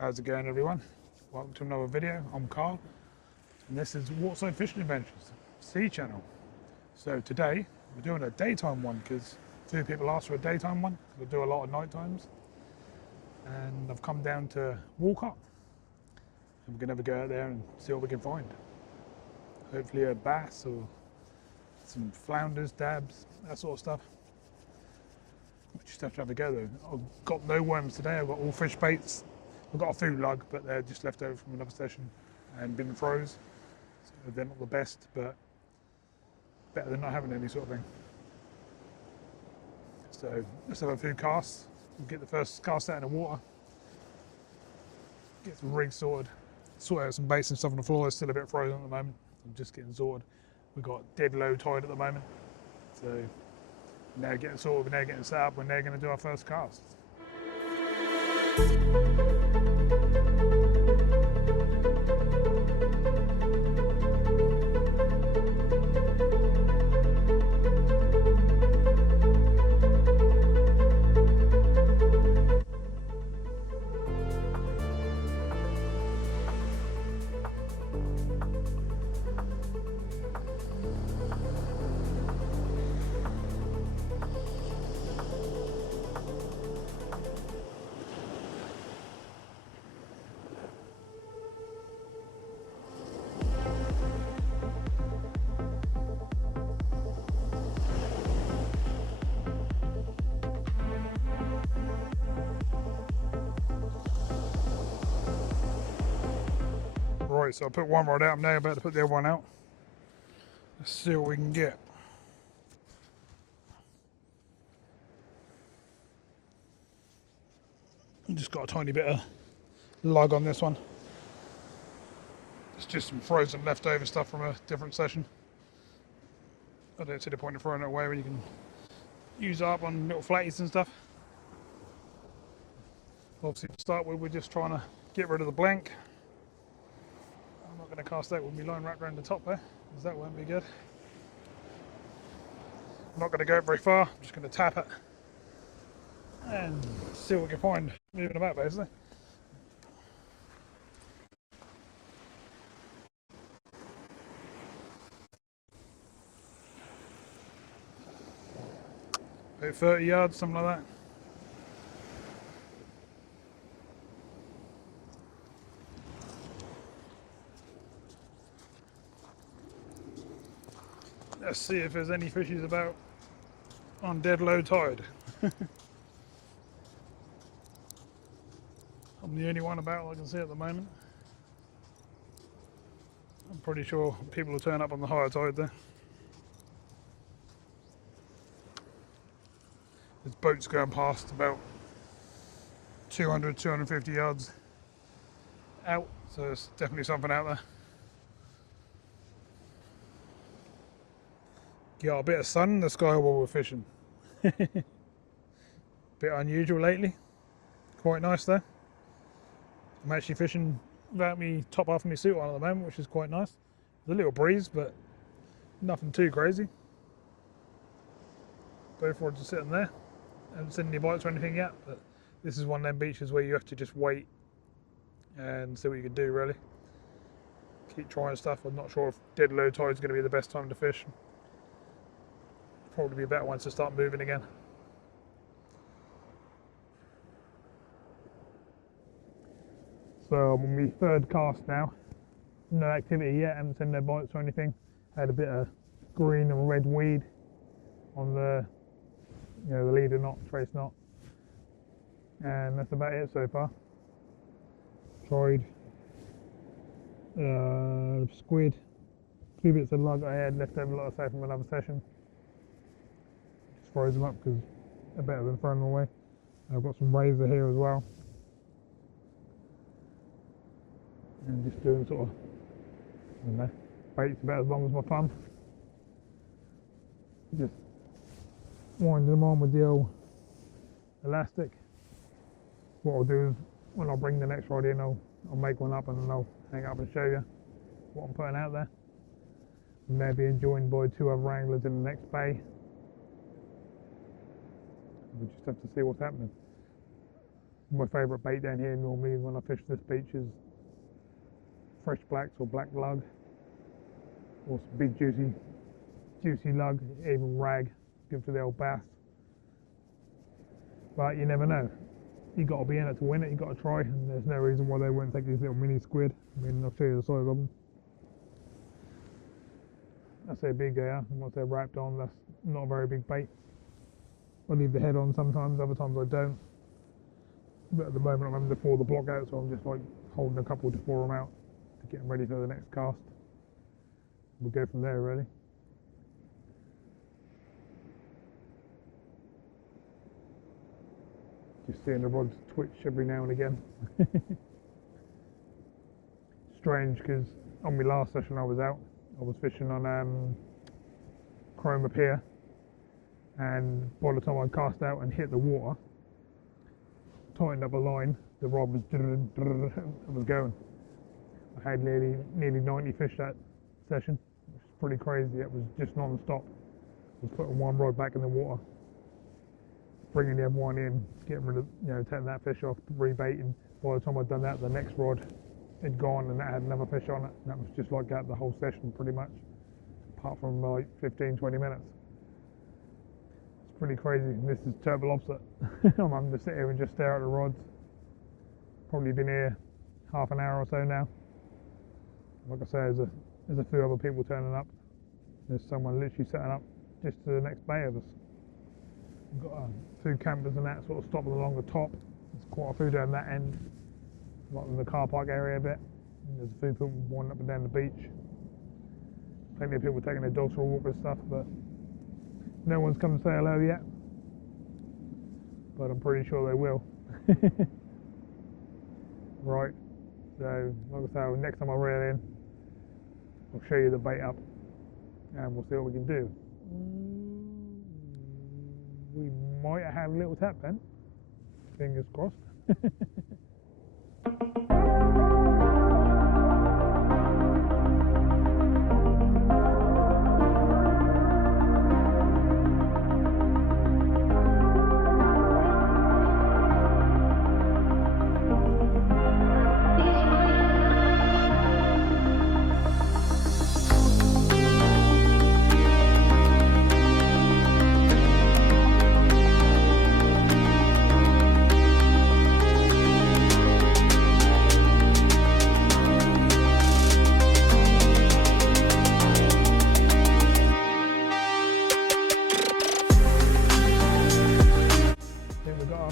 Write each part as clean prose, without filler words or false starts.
How's it going, everyone? Welcome to another video. I'm Carl and this is Walcott Fishing Adventures Sea Channel. So today we're doing a daytime one because a few people asked for a daytime one. We do a lot of night times, and I've come down to Walcott and we're going to have a go out there and see what we can find. Hopefully a bass or some flounders, dabs, that sort of stuff. We just have to have a go though. I've got no worms today. I've got all fish baits. I've got a food lug, but they're just left over from another session and been froze. So they're not the best, but better than not having any sort of thing. So let's have a few casts. We'll get the first cast out in the water. Get some rigs sorted. Sort out some baits and stuff on the floor. It's still a bit frozen at the moment. I'm just getting sorted. We've got dead low tide at the moment. So now getting sorted, we're now getting set up, we're now going to do our first cast. Right, so I put one rod out, I'm now about to put the other one out. Let's see what we can get. Just got a tiny bit of lug on this one. It's just some frozen leftover stuff from a different session. I don't see the point of throwing it away when you can use it up on little flatties and stuff. Obviously to start with, we're just trying to get rid of the blank. I'm not going to cast that with my line wrapped around the top there, because that won't be good. I'm not going to go very far, I'm just going to tap it and see what we can find moving about basically. About 30 yards, something like that. Let's see if there's any fishies about on dead low tide. I'm the only one about I can see at the moment. I'm pretty sure people will turn up on the higher tide there. There's boats going past about 200, 250 yards out, so there's definitely something out there. Got a bit of sun in the sky while we're fishing. Bit unusual lately. Quite nice though. I'm actually fishing without me top half of my suit on at the moment, which is quite nice. There's a little breeze, but nothing too crazy. Both rods are sitting there. Haven't seen any bites or anything yet, but this is one of them beaches where you have to just wait and see what you can do really. Keep trying stuff. I'm not sure if dead low tide is going to be the best time to fish. Probably be a better once to start moving again. So I'm on my third cast now. No activity yet, haven't seen no bites or anything. Had a bit of green and red weed on the, the leader knot, trace knot. And that's about it so far. Tried squid, 2 bits of lug I had left over, like I say, from another session. Just froze them up because they're better than throwing them away. I've got some razor here as well. And just doing sort of, I don't know, baits about as long as my thumb. Just winding them on with the old elastic. What I'll do is, when I bring the next rod in, I'll make one up and then I'll hang up and show you what I'm putting out there. I'm now being joined by 2 other anglers in the next bay. We just have to see what's happening. My favourite bait down here normally when I fish this beach is fresh blacks or black lug, or some big juicy lug, even rag, good for the old bass. But you never know. You got to be in it to win it. You got to try, and there's no reason why they wouldn't take these little mini squid. I mean, I'll show you the size of them. That's their big there, and once they're wrapped on, that's not a very big bait. I leave the head on sometimes, other times I don't. But at the moment I'm having to pour the block out, so I'm just like holding a couple to pour them out to get them ready for the next cast. We'll go from there really. Just seeing the rods twitch every now and again. Strange, because on my last session I was out, I was fishing on chrome up here, and by the time I cast out and hit the water, tightened up a line, the rod was going. I had nearly 90 fish that session. It was pretty crazy. It was just non-stop. I was putting one rod back in the water, bringing the other one in, getting rid of, taking that fish off, rebaiting. By the time I'd done that, the next rod had gone and that had another fish on it. And that was just like that the whole session pretty much, apart from like 15-20 minutes. It's pretty crazy. And this is total opposite. I'm having to sit here and just stare at the rods. Probably been here half an hour or so now. Like I say, there's a few other people turning up. There's someone literally setting up just to the next bay of us. We've got two campers and that sort of stopping along the top. There's quite a few down that end, like in the car park area a bit. And there's a few people wandering up and down the beach. Plenty of people taking their dogs for a walk and stuff, but no one's come to say hello yet. But I'm pretty sure they will. Right, so like I say, next time I reel in, I'll show you the bait up and we'll see what we can do. We might have had a little tap then, fingers crossed.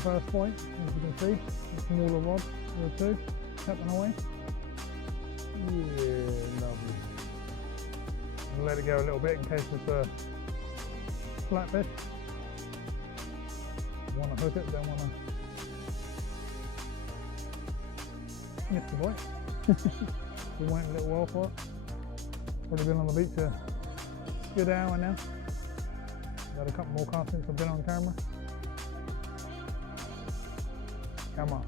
First point, as you can see, a smaller rod, or two, tapping away. Yeah, lovely. And let it go a little bit in case it's a flatfish. Want to hook it, don't want to miss the bite. Been waiting a little while for it. Probably been on the beach a good hour now. Got a couple more casts since I've been on camera. Come on.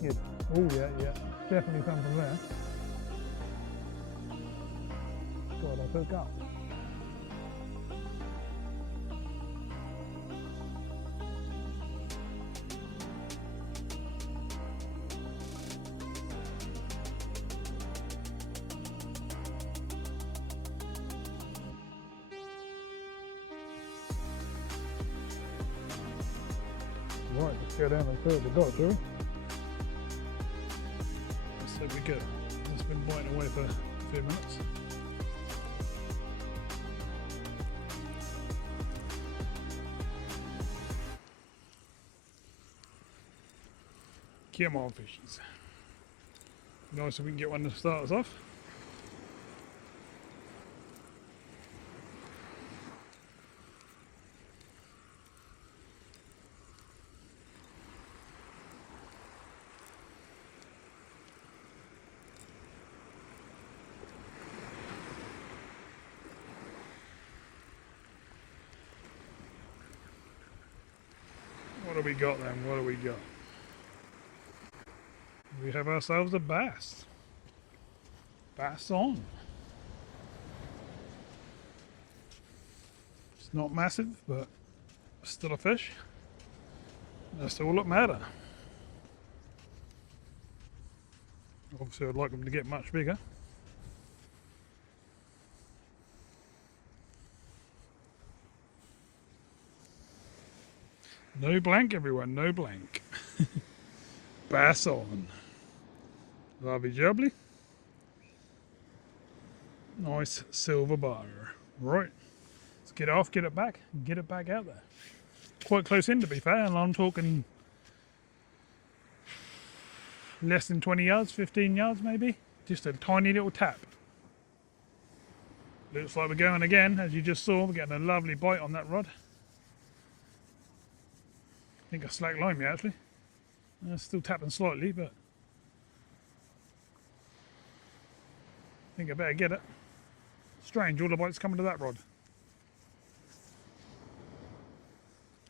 Good. Oh yeah. Definitely something there. God, I took up. Right, let's go down and see what we got, shall we? So we go. It's been biting away for a few minutes. Come on, fishies. Nice if we can get one to start us off. What do we got then? What do we got? We have ourselves a bass. Bass on. It's not massive, but still a fish. That's all that matters. Obviously I'd like them to get much bigger. No blank everyone, no blank. Bass on. Lovely jubbly. Nice silver bar. Right, let's get off, get it back, and get it back out there. Quite close in to be fair, and I'm talking less than 20 yards, 15 yards maybe. Just a tiny little tap. Looks like we're going again, as you just saw. We're getting a lovely bite on that rod. I think I slack line me actually. Still tapping slightly, but I think I better get it. Strange, all the bites coming to that rod.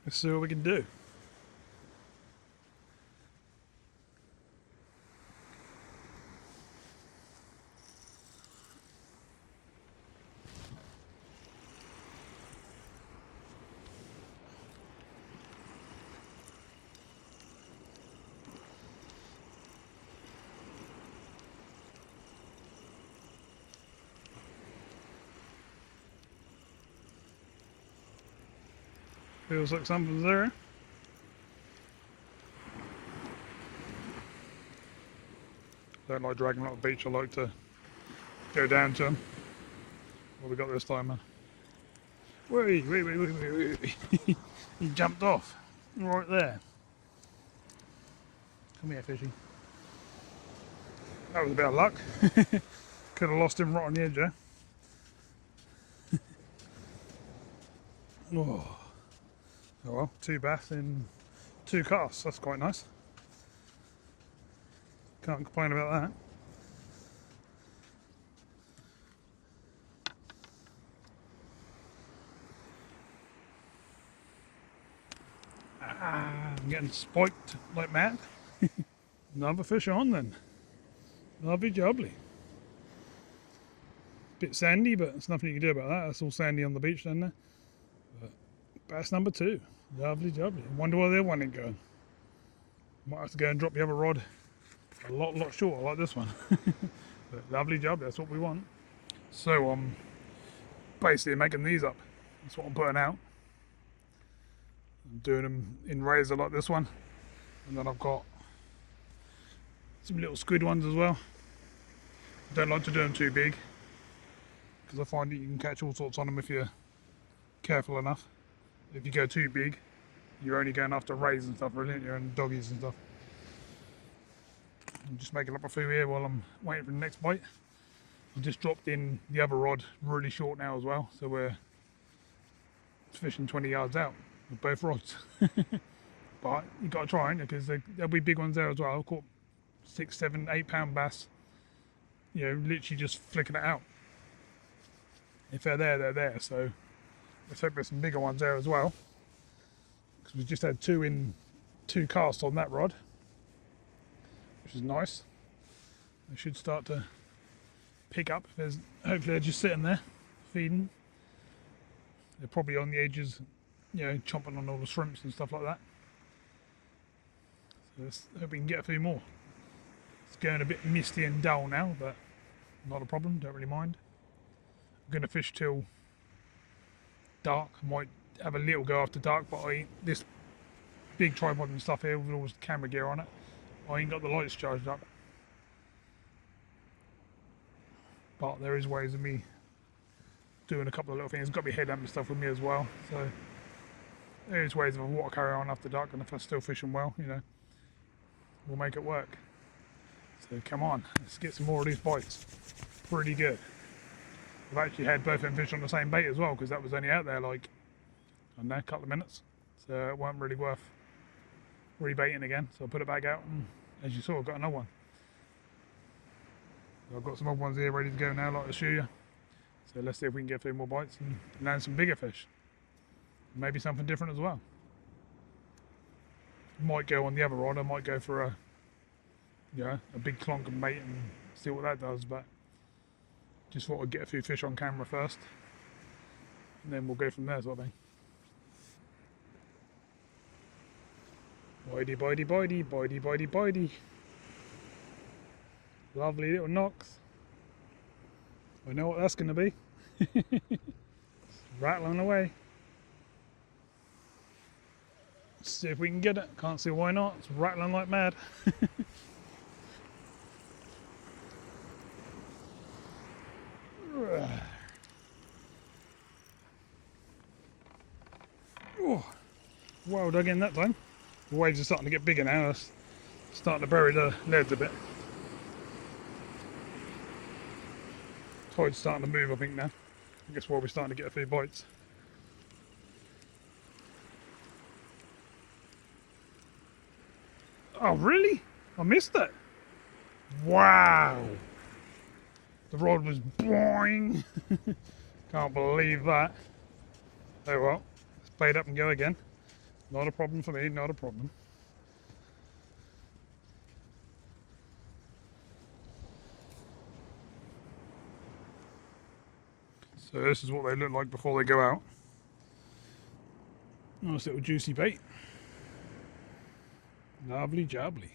Let's see what we can do. Feels like something's there. Don't like dragging along the beach, I like to go down to them. What we got this time, man? Wait. He jumped off. Right there. Come here, fishy. That was a bit of luck. Could have lost him right on the edge there. Oh well, 2 bass in 2 casts, that's quite nice. Can't complain about that. I'm getting spiked like mad. Another fish on then. Lovely jubbly. Bit sandy, but there's nothing you can do about that. It's all sandy on the beach down there. But bass number 2. Lovely jubbly. Wonder why the other one didn't go. Might have to go and drop the other rod a lot shorter like this one. But lovely jubbly, that's what we want. So I'm basically making these up. That's what I'm putting out. I'm doing them in razor like this one. And then I've got some little squid ones as well. Don't like to do them too big, because I find that you can catch all sorts on them if you're careful enough. If you go too big, you're only going after rays and stuff, really, and doggies and stuff. I'm just making up a few here while I'm waiting for the next bite. I just dropped in the other rod really short now as well, so we're fishing 20 yards out with both rods. But you got to try, ain't you? Because there'll be big ones there as well. I've caught 6, 7, 8 pound bass, you know, literally just flicking it out. If they're there, they're there. So let's hope there's some bigger ones there as well, because we just had 2 casts on that rod, which is nice. They should start to pick up. Hopefully they're just sitting there feeding. They're probably on the edges, you know, chomping on all the shrimps and stuff like that. So let's hope we can get a few more. It's going a bit misty and dull now, but not a problem, don't really mind. I'm going to fish till dark. I might have a little go after dark, but this big tripod and stuff here with all this camera gear on it, I ain't got the lights charged up. But there is ways of me doing a couple of little things. I've got my headlamp and stuff with me as well, so there is ways of a water carry on after dark, and if I'm still fishing well, you know, we'll make it work. So come on, let's get some more of these bites. Pretty good. I've actually had both them fish on the same bait as well, because that was only out there like, I don't know, a couple of minutes, so it weren't really worth rebaiting again. So I put it back out, and as you saw, I've got another one. So I've got some other ones here ready to go now, like to show you. So let's see if we can get a few more bites and land some bigger fish. Maybe something different as well. Might go on the other rod. I might go for a big clonk and bait and see what that does, but just thought I'd get a few fish on camera first, and then we'll go from there, sort of thing. Bitey, bitey, bitey, bitey, bitey, bitey. Lovely little knocks. We know what that's going to be. Rattling away. Let's see if we can get it. Can't see why not. It's rattling like mad. Oh, well dug in that time. The waves are starting to get bigger now. It's starting to bury the leads a bit. Tide's starting to move, I think, now. I guess why we're starting to get a few bites. Oh, really? I missed it. Wow. The rod was boing. Can't believe that. Oh well, let's play it up and go again. Not a problem for me, not a problem. So this is what they look like before they go out. Nice little juicy bait. Lovely jubbly.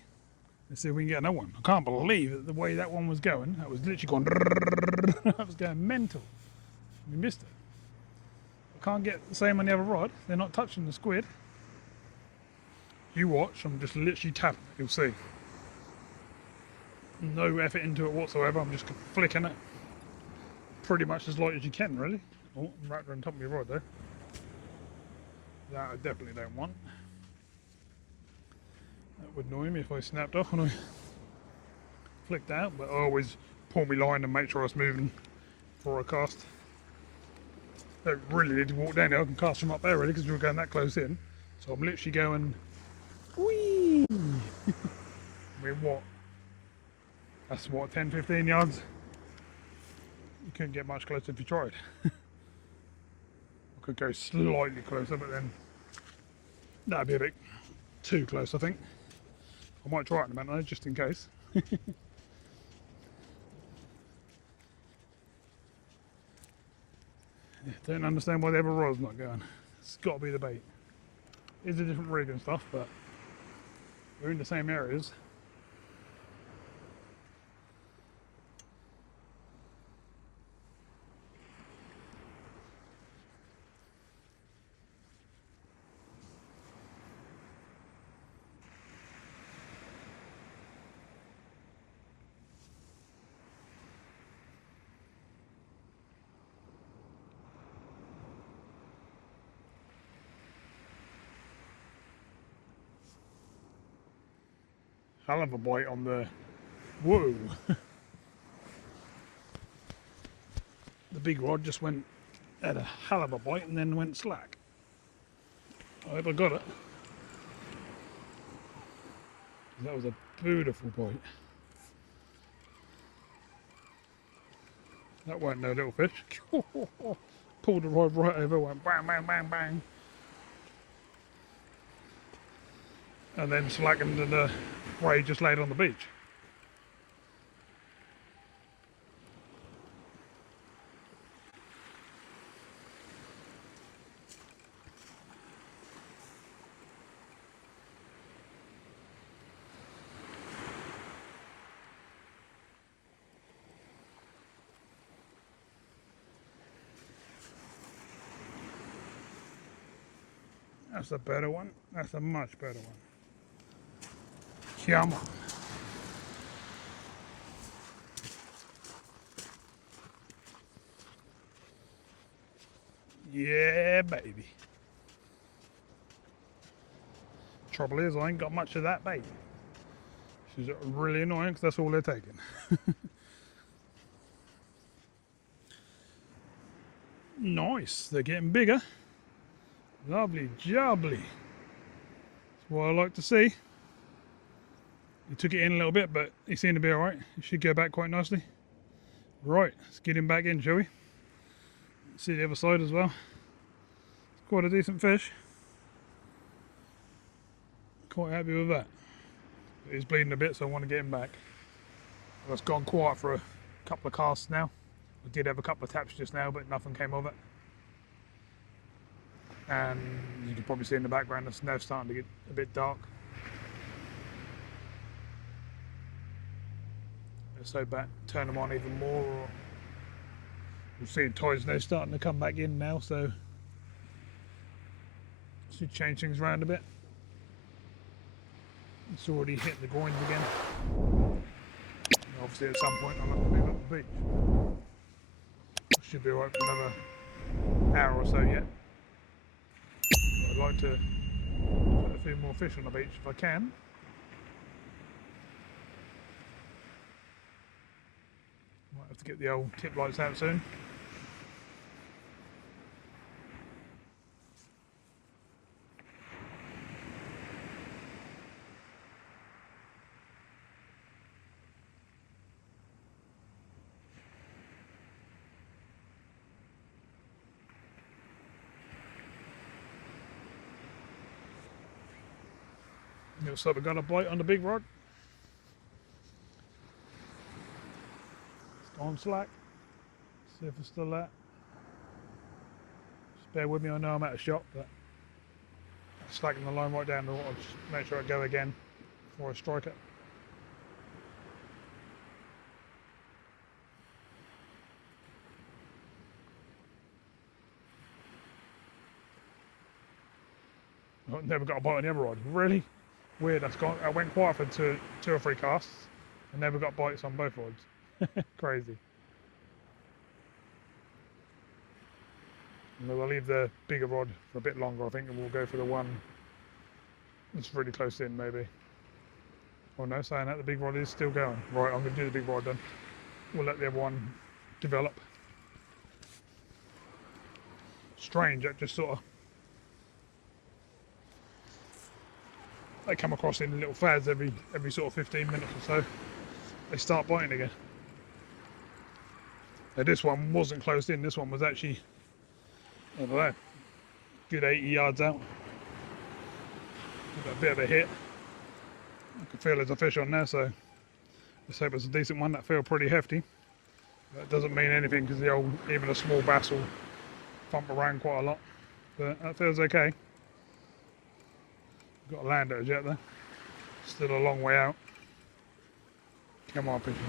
Let's see if we can get another one. I can't believe that the way that one was going. That was literally going. That was going mental. We missed it. I can't get the same on the other rod. They're not touching the squid. You watch. I'm just literally tapping it. You'll see. No effort into it whatsoever. I'm just flicking it. Pretty much as light as you can, really. Oh, I'm right on top of your rod there. That I definitely don't want. That would annoy me if I snapped off when I flicked out, but I always pull my line and make sure it's moving before I cast. Don't really need to walk down there. I can cast from up there really because we're going that close in. So I'm literally going whee. I mean, what? That's what, 10-15 yards? You couldn't get much closer if you tried. I could go slightly closer, but then that'd be a bit too close, I think. I might try it in a minute though, just in case. Don't understand why the other rod's not going. It's got to be the bait. It's a different rig and stuff, but we're in the same areas. Hell of a bite on the whoa. The big rod just had a hell of a bite and then went slack. I hope I got it. That was a beautiful bite. That weren't no little fish. Pulled the rod right over, went bang, bang, bang, bang. And then slackened in the way he just laid on the beach. That's a better one. That's a much better one. Come on. Yeah, baby. Trouble is, I ain't got much of that bait. Which is really annoying because that's all they're taking. Nice, they're getting bigger. Lovely jubbly. That's what I like to see. He took it in a little bit, but he seemed to be alright. He should go back quite nicely. Right, let's get him back in, shall we? See the other side as well. It's quite a decent fish. Quite happy with that. But he's bleeding a bit, so I want to get him back. It's gone quiet for a couple of casts now. I did have a couple of taps just now, but nothing came of it. And you can probably see in the background, the snow's starting to get a bit dark. so back, turn them on even more, or we'll see tides now starting to come back in now, so should change things around a bit. It's already hitting the groins again. And obviously at some point I'll have to move up the beach. Should be alright for another hour or so yet. But I'd like to put a few more fish on the beach if I can. Might have to get the old tip lights out soon. Looks like we got a bite on the big rod. It's gone slack. See if it's still there. Just bear with me, I know I'm out of shot, but I'm slacking the line right down the water. Just make sure I go again before I strike it. Oh, never got a bite on the other rod. Really? Weird. I went quiet for two or three casts and never got bites on both rods. Crazy. And we'll leave the bigger rod for a bit longer, I think, and we'll go for the one that's really close in, maybe. Oh no, saying that, the big rod is still going. Right, I'm going to do the big rod then. We'll let the other one develop. Strange, that just sort of... They come across in little fads every sort of 15 minutes or so. They start biting again. Now this one wasn't closed in, this one was actually, I don't know, good 80 yards out. Got a bit of a hit. I can feel there's a fish on there, so let's hope it's a decent one. That felt pretty hefty. That doesn't mean anything because even a small bass will thump around quite a lot. But that feels okay. Got to land it as yet though. Still a long way out. Come on, pigeon.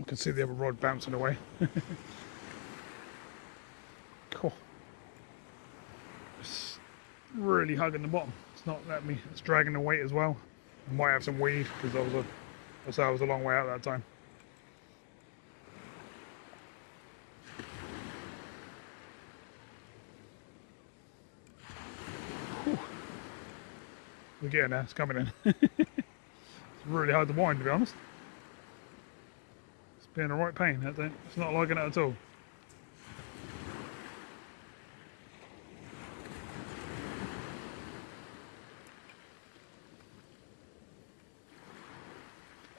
I can see the other rod bouncing away. Cool. It's really hugging the bottom. It's not letting me. It's dragging the weight as well. I might have some weed because I was a long way out that time. We're getting there, it's coming in. It's really hard to wind, to be honest. It's being a right pain, it's not liking it at all.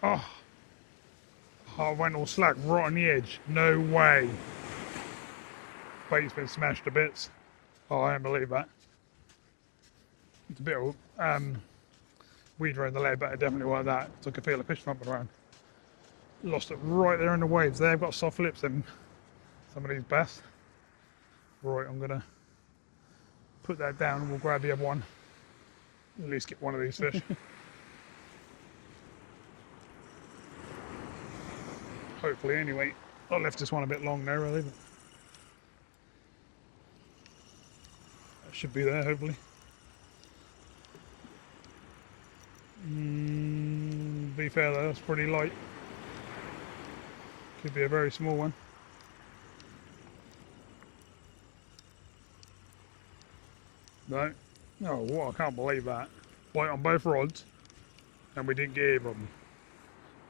Oh, I went all slack right on the edge. No way. Bait's been smashed to bits. Oh, I don't believe that. It's a bit of weed around the leg, but I definitely like that. So I could feel a fish thumping around. Lost it right there in the waves. They've got soft lips in some of these bass. Right, I'm gonna put that down and we'll grab the other one. At least get one of these fish. Hopefully, anyway. I left this one a bit long there, really. But that should be there, hopefully. Be fair though, that's pretty light. Could be a very small one. No. Oh, what? I can't believe that. Bite on both rods, and we didn't get either of them.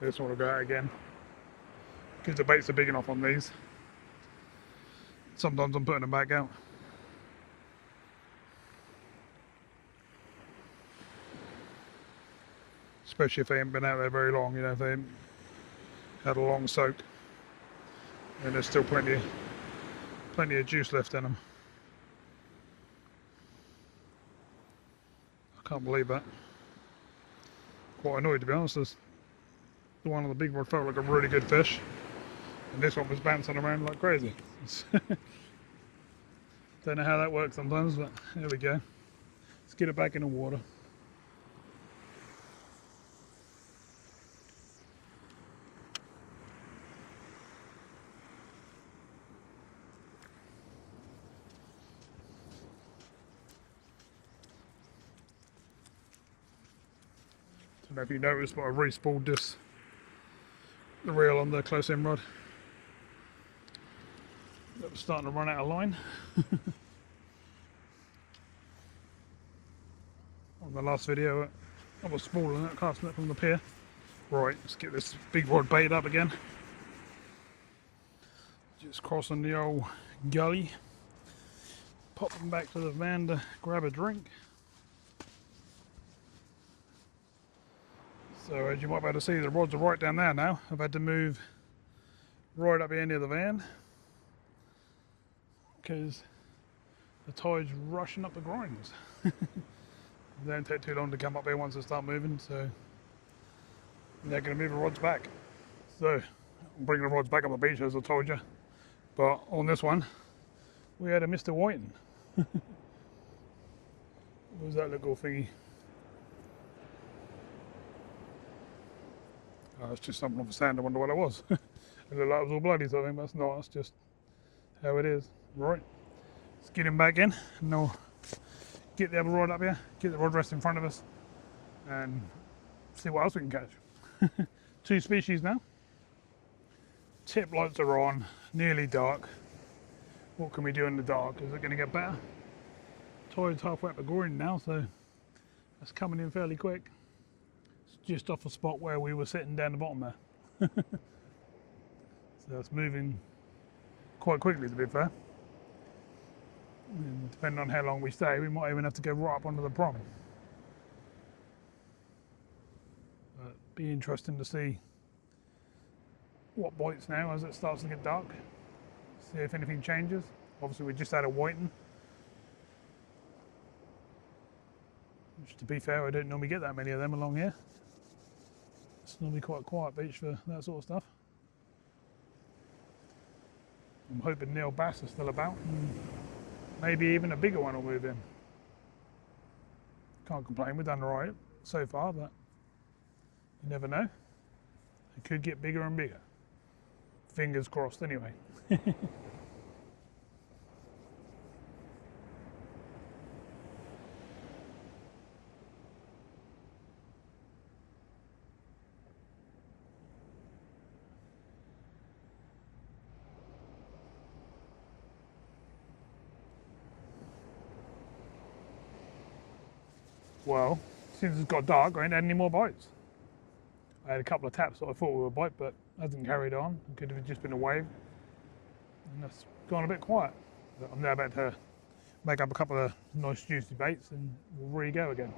This one will go out again. Because the baits are big enough on these. Sometimes I'm putting them back out. Especially if they haven't been out there very long, you know, if they haven't had a long soak. And there's still plenty of juice left in them. I can't believe that. Quite annoyed, to be honest. The one on the big rod felt like a really good fish, and this one was bouncing around like crazy. Don't know how that works sometimes, but there we go. Let's get it back in the water. don't know if you noticed, but I re-spooled the reel on the close in rod. That was starting to run out of line. On the last video, I was spooling it, casting it from the pier. Right, let's get this big rod baited up again. Just crossing the old gully. Popping back to the van to grab a drink. So as you might be able to see, the rods are right down there now. I've had to move right up here near the van because the tide's rushing up the grinds. They don't take too long to come up here once they start moving, so they're going to move the rods back. So I'm bringing the rods back on the beach as I told you, but on this one we had a Mr. Whiting. What was that little thingy? Oh, it's just something off the sand. I wonder what it was. It looked like it was all bloody, so I think that's not. That's just how it is. Right, let's get him back in, and I'll get the other rod up here, get the rod rest in front of us, and see what else we can catch. 2 species now. Tip lights are on, nearly dark. What can we do in the dark? Is it going to get better? Tide's halfway up the groin now, so that's coming in fairly quick. Just off the spot where we were sitting down the bottom there. So it's moving quite quickly, to be fair. And depending on how long we stay, we might even have to go right up onto the prom. But be interesting to see what bites now as it starts to get dark. See if anything changes. Obviously we just had a whiting. Which, to be fair, I don't normally get that many of them along here. It's normally quite a quiet beach for that sort of stuff. I'm hoping Neil bass is still about, and maybe even a bigger one will move in. Can't complain, we've done alright so far, but you never know. It could get bigger and bigger. Fingers crossed anyway. Well, since it's got dark, I ain't had any more bites. I had a couple of taps that I thought were a bite, but hasn't carried on. It could have just been a wave. And that's gone a bit quiet. But I'm now about to make up a couple of nice juicy baits and we'll re-go again.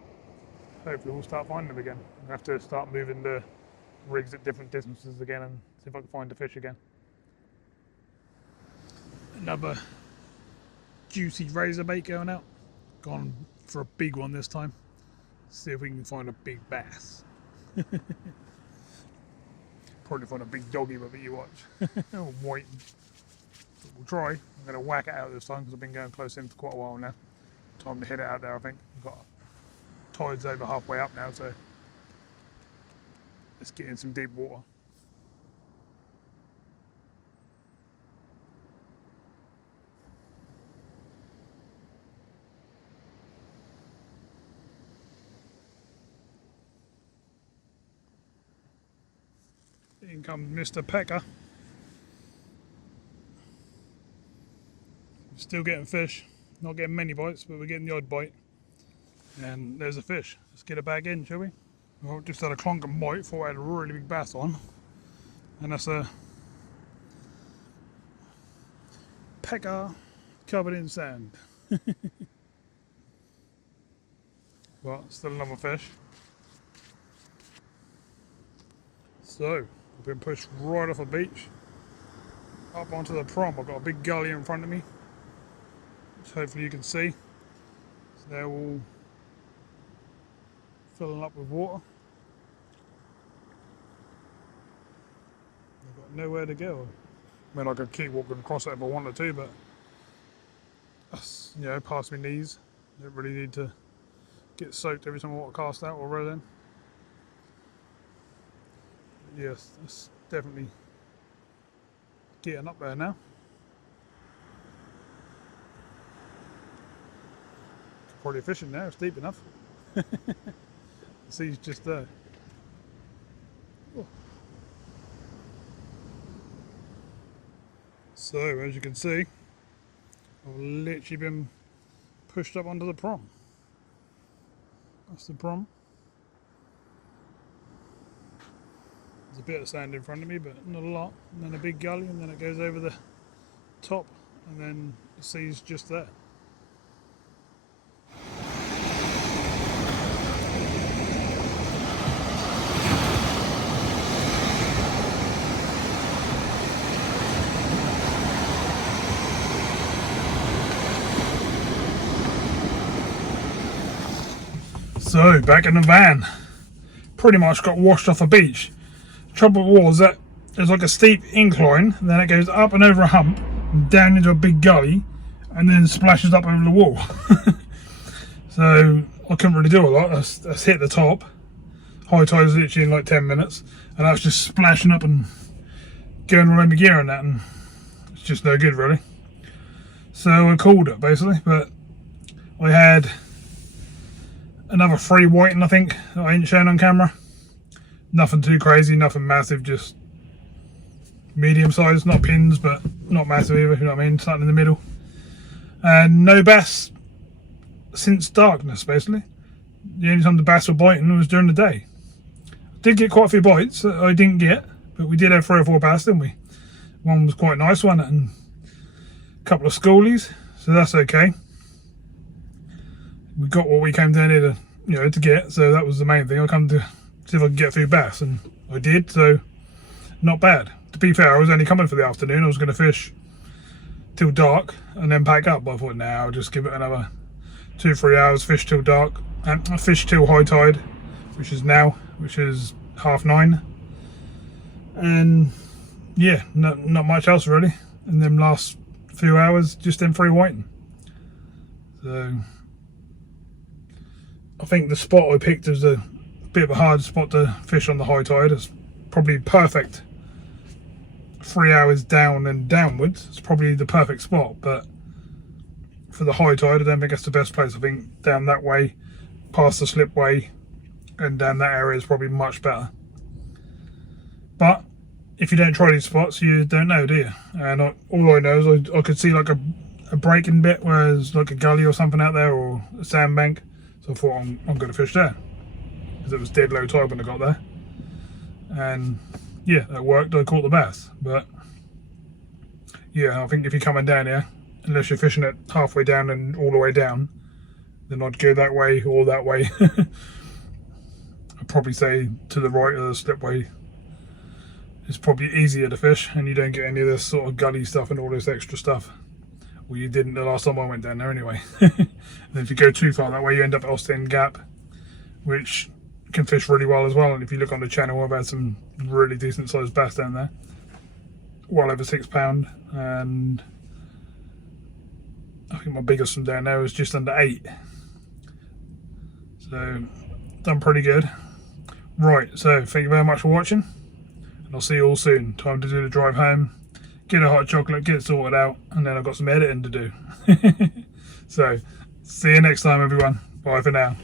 Hopefully we'll start finding them again. I'll have to start moving the rigs at different distances again and see if I can find the fish again. Another juicy razor bait going out. Gone for a big one this time. See if we can find a big bass. Probably find a big doggy with it, you watch. I'm waiting. But we'll try. I'm going to whack it out this time because I've been going close in for quite a while now. Time to hit it out there, I think. We've got tide's over halfway up now, so let's get in some deep water. In comes Mr. Pecker. Still getting fish. Not getting many bites, but we're getting the odd bite. And there's a fish. Let's get it back in, shall we? Well, just had a clonk and bite. Thought I had a really big bass on. And that's a pecker covered in sand. Well, still another fish. So, I've been pushed right off the beach, up onto the prom. I've got a big gully in front of me, which hopefully you can see. So they're all filling up with water. I've got nowhere to go. I mean, I could keep walking across it if I wanted to, but that's, you know, past my knees. Don't really need to get soaked every time I want to cast out or roll in. Yes, it's definitely getting up there now. Could probably fish it now, it's deep enough. The sea's just there. So as you can see, I've literally been pushed up onto the prom. That's the prom. There's a bit of sand in front of me, but not a lot. And then a big gully, and then it goes over the top, and then the sea's just there. So back in the van, pretty much got washed off a beach. Trouble was that there's like a steep incline, and then it goes up and over a hump, and down into a big gully, and then splashes up over the wall. So I couldn't really do a lot. I hit the top. High tide was literally in like 10 minutes, and I was just splashing up and going around the gear and that, and it's just no good really. So I called it basically, but I had another 3 whiting, I think, that I ain't shown on camera. Nothing too crazy, nothing massive, just medium size, not pins, but not massive either, you know what I mean, something in the middle. And no bass since darkness, basically. The only time the bass were biting was during the day. Did get quite a few bites that I didn't get, but we did have 3 or 4 bass, didn't we? One was quite a nice one, and a couple of schoolies, so that's okay. We got what we came down here to, to get, so that was the main thing. I come to see if I could get a few bass, and I did, so not bad. To be fair, I was only coming for the afternoon. I was going to fish till dark and then pack up, but I thought, nah, I'll just give it another 2-3 hours, fish till dark, and I fished till high tide, which is now, which is 9:30, and yeah, not much else really. In them last few hours, just them 3 whiting. So I think the spot I picked was a bit of a hard spot to fish on the high tide. It's probably perfect 3 hours down and downwards. It's probably the perfect spot, but for the high tide I don't think it's the best place. I think down that way, past the slipway and down that area is probably much better. But if you don't try these spots, you don't know, do you? And all I know is I could see like a breaking bit where there's like a gully or something out there, or a sandbank. So I thought I'm going to fish there, because it was dead low tide when I got there. And yeah, that worked. I caught the bass. But yeah, I think if you're coming down here, unless you're fishing it halfway down and all the way down, then I'd go that way or that way. I'd probably say to the right of the slipway is probably easier to fish, and you don't get any of this sort of gully stuff and all this extra stuff. Well, you didn't the last time I went down there anyway. And if you go too far that way, you end up at Austin Gap, which can fish really well as well. And if you look on the channel, I've had some really decent sized bass down there, well over 6 pound, and I think my biggest one down there was just under 8. So done pretty good. Right, so thank you very much for watching, and I'll see you all soon. Time to do the drive home, get a hot chocolate, get it sorted out, and then I've got some editing to do. So see you next time everyone. Bye for now.